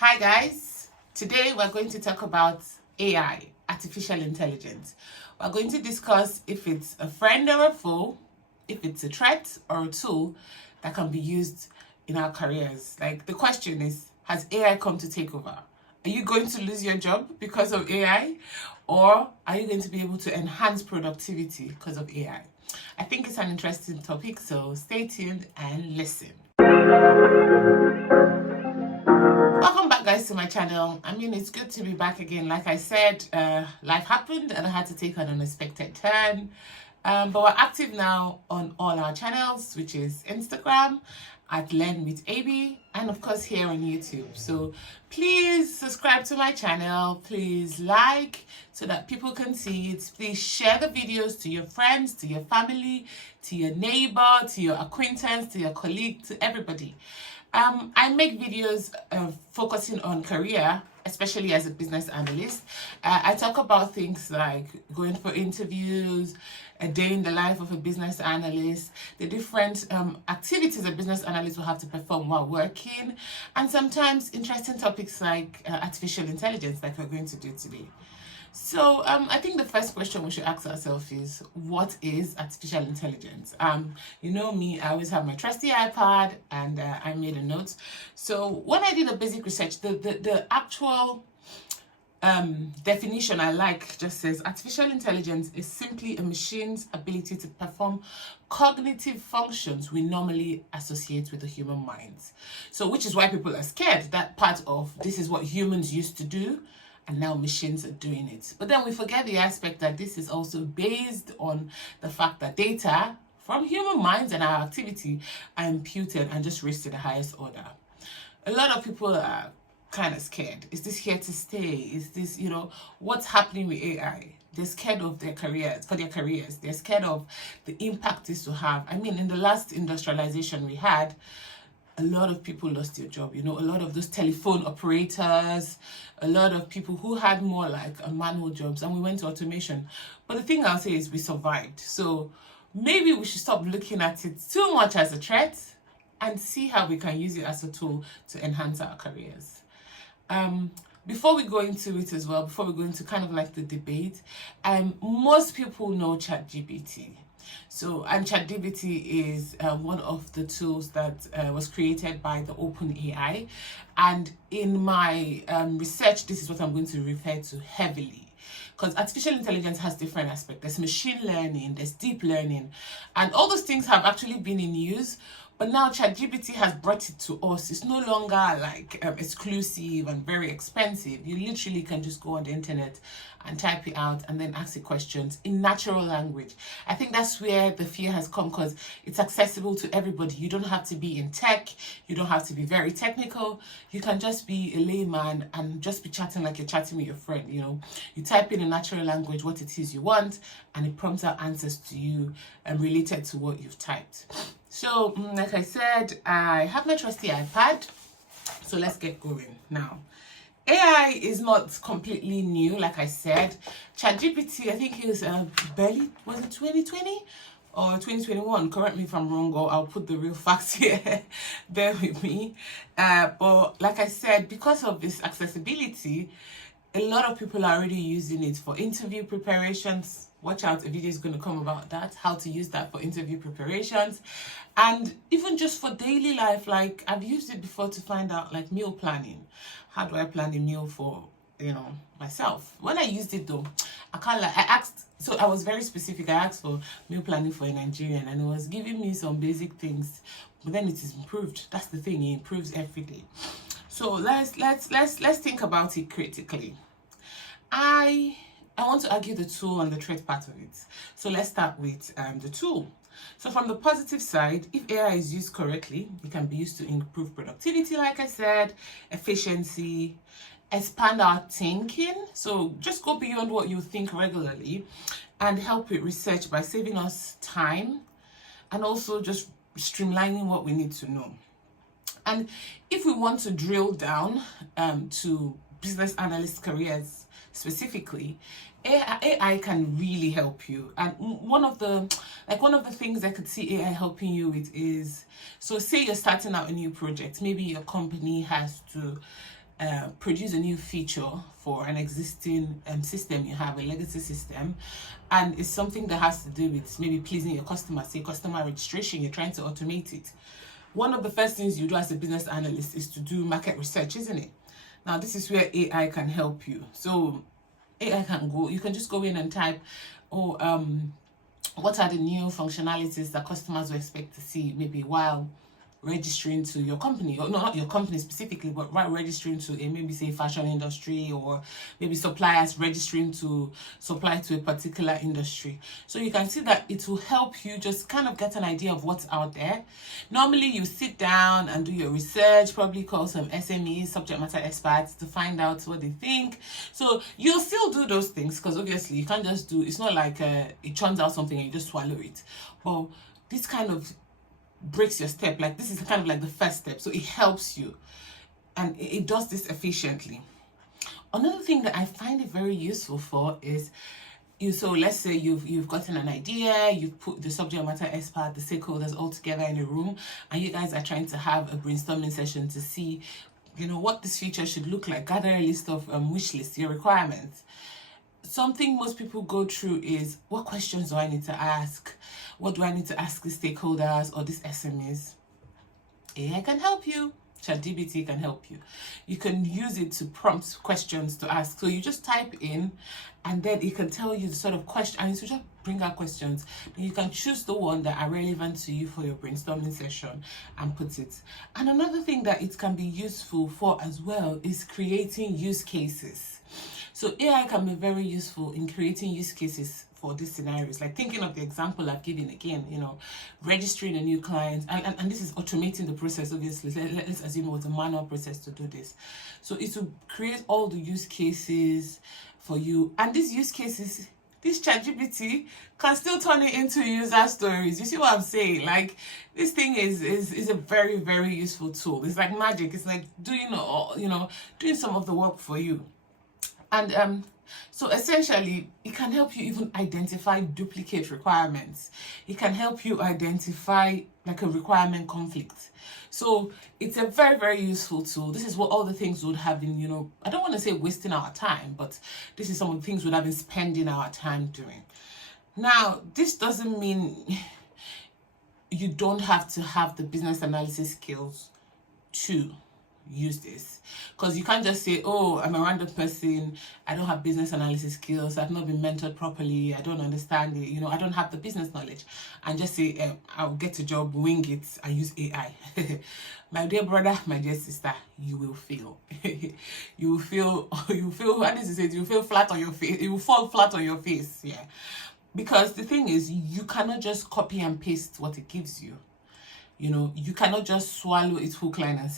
Hi guys, today we're going to talk about AI, artificial intelligence. We're going to discuss if it's a friend or a foe, if it's a threat or a tool that can be used in our careers. Like the question is, has AI come to take over? Are you going to lose your job because of AI? Or are you going to be able to enhance productivity because of AI? I think it's an interesting topic, so stay tuned and listen. Welcome back guys to my channel. It's good to be back again. Like I said, life happened and I had to take an unexpected turn. But we're active now on all our channels, which is Instagram at Learn with AB, and of course here on YouTube. So please subscribe to my channel, please like so that people can see it. Please share the videos to your friends, to your family, to your neighbor, to your acquaintance, to your colleague, to everybody. I make videos focusing on career, especially as a business analyst. I talk about things like going for interviews, a day in the life of a business analyst, the different activities a business analyst will have to perform while working, and sometimes interesting topics like artificial intelligence, like we're going to do today. So I think the first question we should ask ourselves is, what is artificial intelligence? You know me, I always have my trusty iPad and I made a note. So when I did a basic research, the actual definition I like just says artificial intelligence is simply a machine's ability to perform cognitive functions we normally associate with the human mind. So which is why people are scared, that part of this is what humans used to do and now machines are doing it. But then we forget the aspect that this is also based on the fact that data from human minds and our activity are imputed and just raised to the highest order. A lot of people are kind of scared. Is this here to stay? Is this, what's happening with AI? They're scared of their careers, for their careers. They're scared of the impact this will have. In the last industrialization we had, a lot of people lost their job. A lot of those telephone operators, a lot of people who had more like manual jobs, and we went to automation. But the thing I'll say is we survived. So maybe we should stop looking at it too much as a threat and see how we can use it as a tool to enhance our careers. Before we go into it as well, before we go into kind of like the debate, most people know ChatGPT. So, and ChatGPT is one of the tools that was created by the OpenAI. And in my research, this is what I'm going to refer to heavily. Because artificial intelligence has different aspects. There's machine learning, there's deep learning, and all those things have actually been in use. But now ChatGPT has brought it to us. It's no longer like exclusive and very expensive. You literally can just go on the internet and type it out and then ask it questions in natural language. I think that's where the fear has come, because it's accessible to everybody. You don't have to be in tech. You don't have to be very technical. You can just be a layman and just be chatting like you're chatting with your friend. You type in a natural language what it is you want, and it prompts out answers to you related to what you've typed. So, like I said, I have my trusty iPad. So let's get going now. AI is not completely new, like I said. ChatGPT, I think it was barely, was it 2020 or 2021? Correct me if I'm wrong, or I'll put the real facts here. Bear with me. But like I said, because of this accessibility, a lot of people are already using it for interview preparations. Watch out, a video is going to come about that, how to use that for interview preparations. And even just for daily life, like I've used it before to find out like meal planning. How do I plan a meal for, myself? When I used it though, I was very specific. I asked for meal planning for a Nigerian, and it was giving me some basic things, but then it is improved. That's the thing, it improves every day. So let's think about it critically. I want to argue the tool and the threat part of it. So let's start with the tool. So from the positive side, if AI is used correctly, it can be used to improve productivity, like I said, efficiency, expand our thinking. So just go beyond what you think regularly and help with research by saving us time and also just streamlining what we need to know. And if we want to drill down to business analyst careers specifically, AI can really help you. And one of the things I could see AI helping you with is, so say you're starting out a new project, maybe your company has to produce a new feature for an existing system you have, a legacy system, and it's something that has to do with maybe pleasing your customer, say customer registration, you're trying to automate it. One of the first things you do as a business analyst is to do market research, isn't it? Now, this is where AI can help you. So AI can go, you can just go in and type, oh, what are the new functionalities that customers will expect to see maybe while registering to your company, or no, not your company specifically, but right, registering to a maybe say fashion industry, or maybe suppliers registering to supply to a particular industry. So you can see that it will help you just kind of get an idea of what's out there. Normally you sit down and do your research, probably call some SMEs, subject matter experts, to find out what they think. So you'll still do those things, because obviously you can't just do, it's not like it churns out something and you just swallow it. But this kind of breaks your step, like this is kind of like the first step, so it helps you, and it does this efficiently. Another thing that I find it very useful for is so let's say you've gotten an idea, you've put the subject matter expert, the stakeholders all together in a room, and you guys are trying to have a brainstorming session to see, you know, what this feature should look like. Gather a list of wish lists, your requirements. Something most people go through is, what questions do I need to ask? What do I need to ask the stakeholders or these SMEs? AI can help you. ChatGPT can help you. You can use it to prompt questions to ask. So you just type in, and then it can tell you the sort of question, and it will just bring out questions. Then you can choose the one that are relevant to you for your brainstorming session and put it. And another thing that it can be useful for as well is creating use cases. So AI can be very useful in creating use cases for these scenarios, like thinking of the example I've given again, you know, registering a new client, and this is automating the process, obviously. Let's assume it was a manual process to do this. So it will create all the use cases for you, and these use cases, this ChatGPT can still turn it into user stories. You see what I'm saying? Like, this thing is a very, very useful tool. It's like magic. It's like doing doing some of the work for you. And so essentially, it can help you even identify duplicate requirements. It can help you identify like a requirement conflict. So it's a very, very useful tool. This is what all the things would have been, you know, I don't want to say wasting our time, but this is some of the things we would have been spending our time doing. Now, this doesn't mean you don't have to have the business analysis skills to use this, because you can't just say, oh, I'm a random person, I don't have business analysis skills, I've not been mentored properly, I don't understand it, you know, I don't have the business knowledge, and just say, I'll get a job, wing it, and use AI. My dear brother, my dear sister, you will fail. you will feel, what is it say? You feel flat on your face, you will fall flat on your face, yeah. Because the thing is, you cannot just copy and paste what it gives you. You know, you cannot just swallow its hook, line, and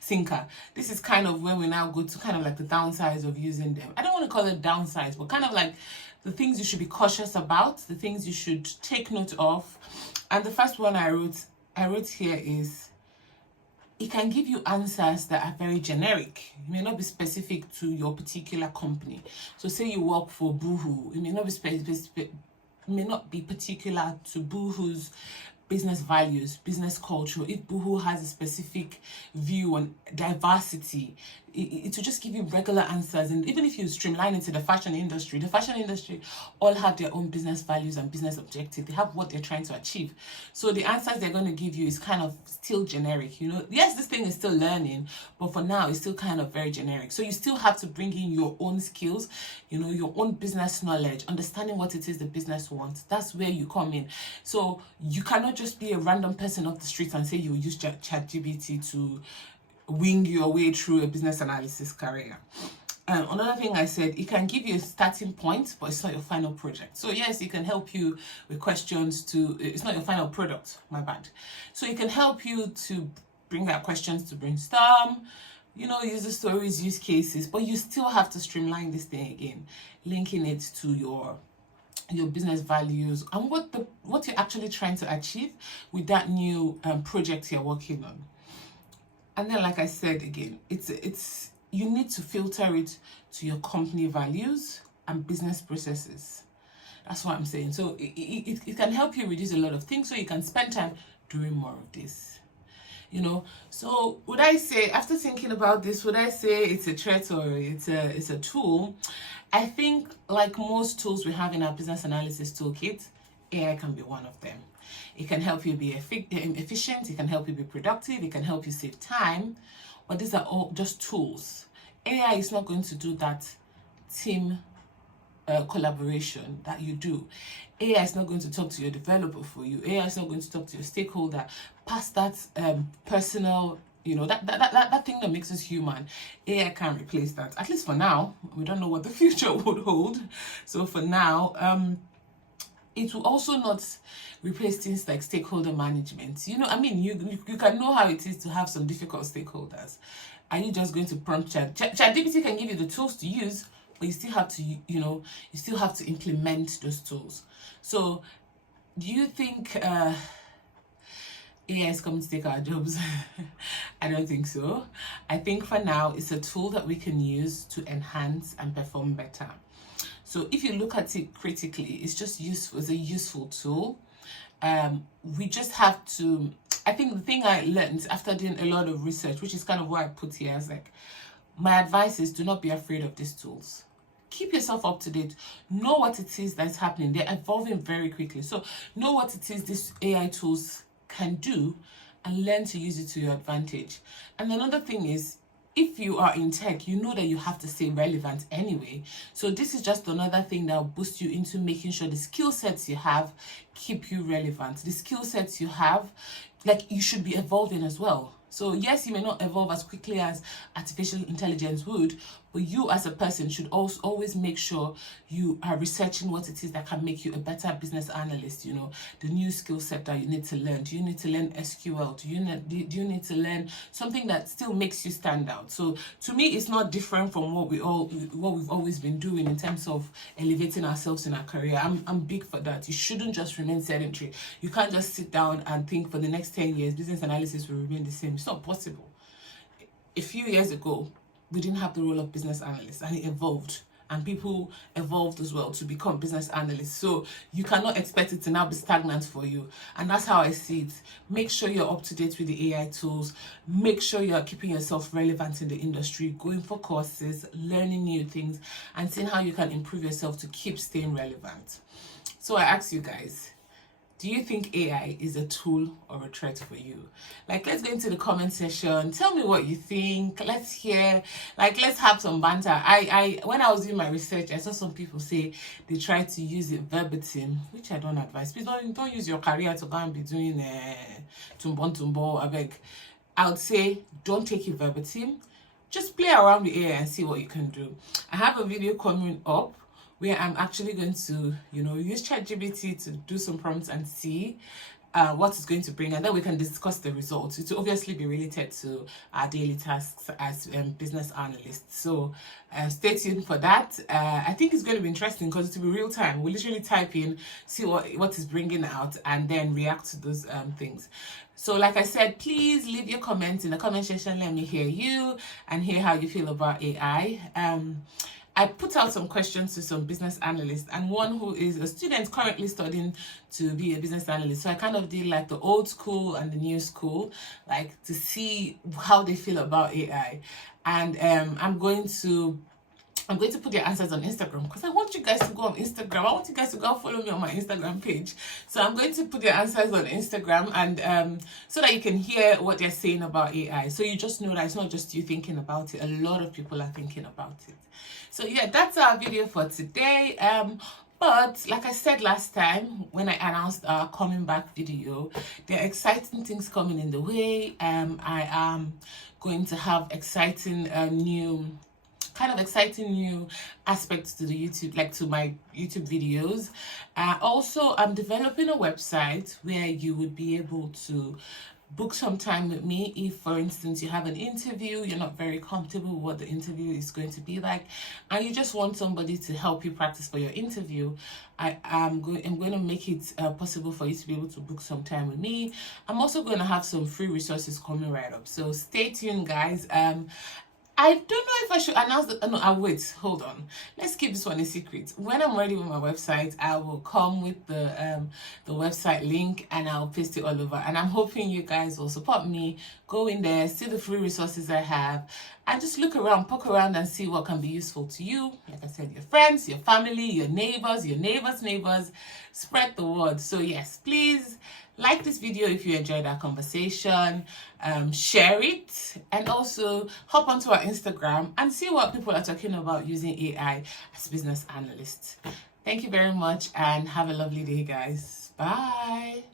sinker. This is kind of when we now go to kind of like the downsides of using them. I don't want to call it downsides, but kind of like the things you should be cautious about, the things you should take note of. And the first one I wrote here is, it can give you answers that are very generic. It may not be specific to your particular company. So say you work for Boohoo, it may not be particular to Boohoo's business values, business culture. If Boohoo has a specific view on diversity, it will just give you regular answers. And even if you streamline into the fashion industry all have their own business values and business objectives. They have what they're trying to achieve. So the answers they're going to give you is kind of still generic. You know, yes, this thing is still learning, but for now it's still kind of very generic. So you still have to bring in your own skills, you know, your own business knowledge, understanding what it is the business wants. That's where you come in. So you cannot just be a random person off the street and say you use ChatGPT to wing your way through a business analysis career. Another thing I said, it can give you a starting point, but it's not your final project. So yes, it can help you with questions it's not your final product, my bad. So it can help you to bring out questions to brainstorm, you know, user stories, use cases, but you still have to streamline this thing again, linking it to your business values and what you're actually trying to achieve with that new project you're working on. And then, like I said again, it's you need to filter it to your company values and business processes. That's what I'm saying. So it can help you reduce a lot of things, so you can spend time doing more of this. you know. So would I say, after thinking about this, would I say it's a threat or it's a tool? I think, like most tools we have in our business analysis toolkit, AI can be one of them. It can help you be efficient, it can help you be productive, it can help you save time, but these are all just tools. AI is not going to do that team collaboration that you do. AI is not going to talk to your developer for you. AI is not going to talk to your stakeholder past that personal, that thing that makes us human. AI can't replace that, at least for now. We don't know what the future would hold. So for now, it will also not replace things like stakeholder management. You can know how it is to have some difficult stakeholders. Are you just going to prompt ChatGPT can give you the tools to use, but you still have to, you still have to implement those tools. So do you think AI is coming to take our jobs? I don't think so. I think for now, it's a tool that we can use to enhance and perform better. So if you look at it critically, it's just useful. It's a useful tool. We just have to, I think the thing I learned after doing a lot of research, which is kind of what I put here, is like, my advice is do not be afraid of these tools. Keep yourself up to date. Know what it is that's happening. They're evolving very quickly. So know what it is these AI tools can do and learn to use it to your advantage. And another thing is, if you are in tech, you know that you have to stay relevant anyway. So this is just another thing that will boost you into making sure the skill sets you have keep you relevant. The skill sets you have, like, you should be evolving as well. So yes, you may not evolve as quickly as artificial intelligence would, but you as a person should also always make sure you are researching what it is that can make you a better business analyst. The new skill set that you need to learn. Do you need to learn SQL? Do you need to learn something that still makes you stand out? So to me, it's not different from what we've always been doing in terms of elevating ourselves in our career. I'm big for that. You shouldn't just remain sedentary. You can't just sit down and think for the next 10 years business analysis will remain the same. It's not possible. A few years ago, we didn't have the role of business analyst, and it evolved, and people evolved as well to become business analysts. So you cannot expect it to now be stagnant for you. And that's how I see it. Make sure you're up to date with the AI tools. Make sure you're keeping yourself relevant in the industry, going for courses, learning new things, and seeing how you can improve yourself to keep staying relevant. So I ask you guys, do you think AI is a tool or a threat for you? Like, let's go into the comment section. Tell me what you think. Let's hear, let's have some banter. I when I was doing my research, I saw some people say they try to use it verbatim, which I don't advise. Please don't use your career to go and be doing tumbo. I beg. I would say don't take it verbatim. Just play around with AI and see what you can do. I have a video coming up where I'm actually going to, use ChatGPT to do some prompts and see what it's going to bring, and then we can discuss the results. It will obviously be related to our daily tasks as business analysts. So stay tuned for that. I think it's going to be interesting because it will be real time. We'll literally type in, see what is bringing out, and then react to those things. So like I said, please leave your comments in the comment section. Let me hear you and hear how you feel about AI. I put out some questions to some business analysts, and one who is a student currently studying to be a business analyst. So I kind of did like the old school and the new school, like to see how they feel about AI. And I'm going to put their answers on Instagram because I want you guys to go on Instagram. I want you guys to go follow me on my Instagram page. So I'm going to put their answers on Instagram, and so that you can hear what they're saying about AI. So you just know that it's not just you thinking about it. A lot of people are thinking about it. So yeah, that's our video for today. But like I said last time when I announced our coming back video, there are exciting things coming in the way. I am going to have exciting new aspects to the YouTube, like to my YouTube videos. Also, I'm developing a website where you would be able to book some time with me. If, for instance, you have an interview, you're not very comfortable with what the interview is going to be like, and you just want somebody to help you practice for your interview, I'm going to make it possible for you to be able to book some time with me. I'm also going to have some free resources coming right up. So stay tuned, guys. I don't know if I should announce that. No, I'll wait. Hold on. Let's keep this one a secret. When I'm ready with my website, I will come with the website link and I'll paste it all over. And I'm hoping you guys will support me. Go in there, see the free resources I have, and just look around, poke around, and see what can be useful to you. Like I said, your friends, your family, your neighbors, neighbors. Spread the word. So yes, please like this video if you enjoyed our conversation, share it, and also hop onto our Instagram and see what people are talking about using AI as business analysts. Thank you very much and have a lovely day, guys. Bye.